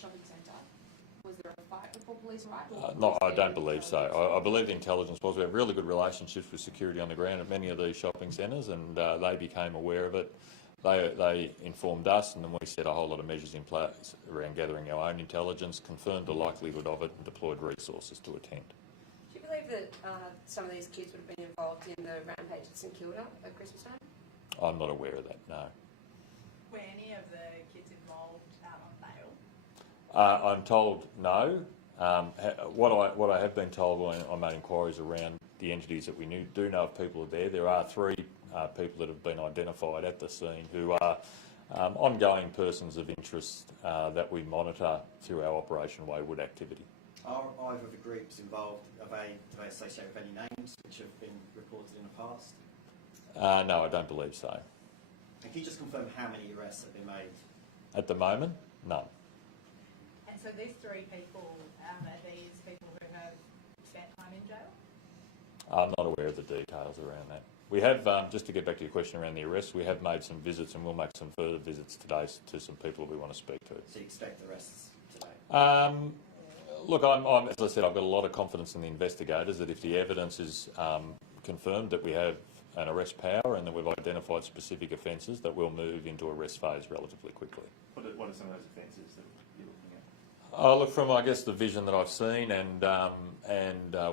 shopping centre, was there a fight before police arrived? No, I don't believe so. I believe the intelligence was. We have really good relationships with security on the ground at many of these shopping centres, and they became aware of it. They informed us, and then we set a whole lot of measures in place around gathering our own intelligence, confirmed the likelihood of it, and deployed resources to attend. Do you believe that some of these kids would have been involved in the rampage at St Kilda at Christmas time? I'm not aware of that, no. Were any of the kids involved out on bail? I'm told no. What I have been told when I made inquiries around the entities that we do know of people are there. There are 3 people that have been identified at the scene who are ongoing persons of interest that we monitor through our Operation Wayward activity. Are either of the groups involved, do they associate with any names which have been reported in the past? No, I don't believe so. And can you just confirm how many arrests have been made? At the moment, none. And so these 3 people, are these people who have spent time in jail? I'm not aware of the details around that. We have, just to get back to your question around the arrests, we have made some visits and we'll make some further visits today to some people we want to speak to. So you expect arrests today? Look, as I said, I've got a lot of confidence in the investigators that if the evidence is confirmed that we have an arrest power and that we've identified specific offences, that we'll move into arrest phase relatively quickly. What are some of those offences that you're looking at? Look, from I guess the vision that I've seen and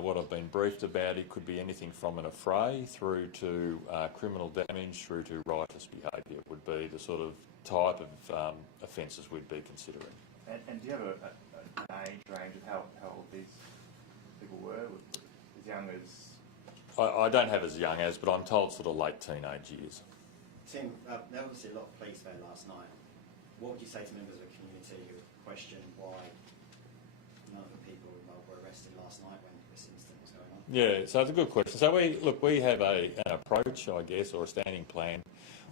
what I've been briefed about, it could be anything from an affray through to criminal damage through to riotous behaviour would be the sort of type of offences we'd be considering. And do you have an age range of how old these people were? As young as? I don't have as young as, but I'm told sort of late teenage years. Tim, there was obviously a lot of police there last night. What would you say to members of the community who question why none of the people involved were arrested last night when this incident was going on? Yeah, so it's a good question. So we have an approach, I guess, or a standing plan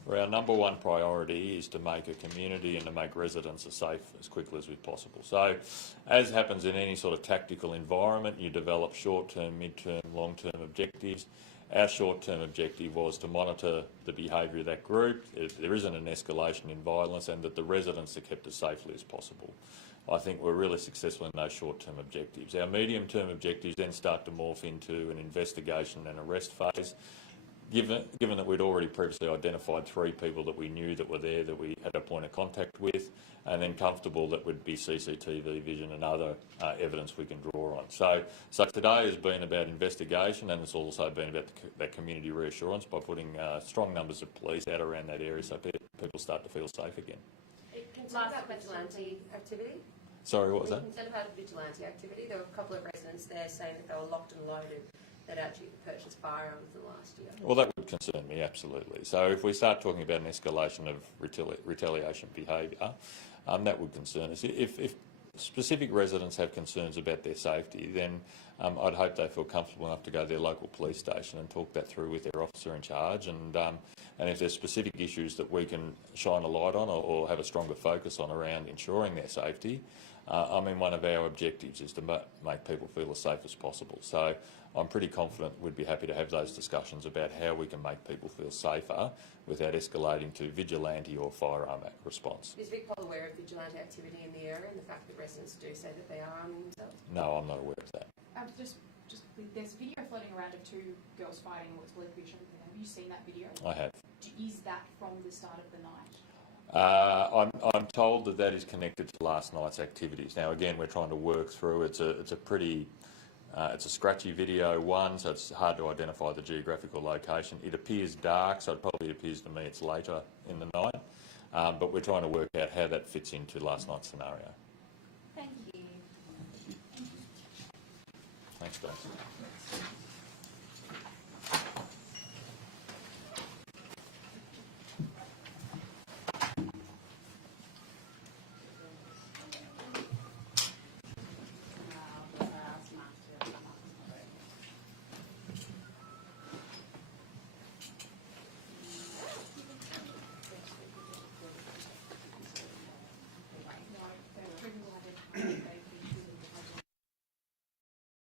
where our number one priority is to make a community and to make residents as safe as quickly as possible. So, as happens in any sort of tactical environment, you develop short-term, mid-term, long-term objectives. Our short-term objective was to monitor the behaviour of that group, if there isn't an escalation in violence, and that the residents are kept as safely as possible. I think we're really successful in those short-term objectives. Our medium-term objectives then start to morph into an investigation and arrest phase. Given that we'd already previously identified 3 people that we knew that were there, that we had a point of contact with, and then comfortable that would be CCTV vision and other evidence we can draw on. So today has been about investigation, and it's also been about that community reassurance by putting strong numbers of police out around that area so people start to feel safe again. Concerned about vigilante activity? Sorry, what was that? Concerned about vigilante activity. There were a couple of residents there saying that they were locked and loaded, that actually purchased firearms in the last year. Well, that would concern me, absolutely. So if we start talking about an escalation of retaliation behaviour, that would concern us. If specific residents have concerns about their safety, then I'd hope they feel comfortable enough to go to their local police station and talk that through with their officer in charge. And if there's specific issues that we can shine a light on or have a stronger focus on around ensuring their safety, one of our objectives is to make people feel as safe as possible. So I'm pretty confident we'd be happy to have those discussions about how we can make people feel safer without escalating to vigilante or firearm response. Is VicPol aware of vigilante activity in the area and the fact that residents do say that they are arming themselves? No, I'm not aware of that. There's video floating around of 2 girls fighting what's believed to be a shopping centre. Have you seen that video? I have. Is that from the start of the night? I'm told that is connected to last night's activities. Now, again, we're trying to work through. It's a pretty, it's a scratchy video one, so it's hard to identify the geographical location. It appears dark, so it probably appears to me it's later in the night. But we're trying to work out how that fits into last night's scenario. Thank you. Thanks, Jason.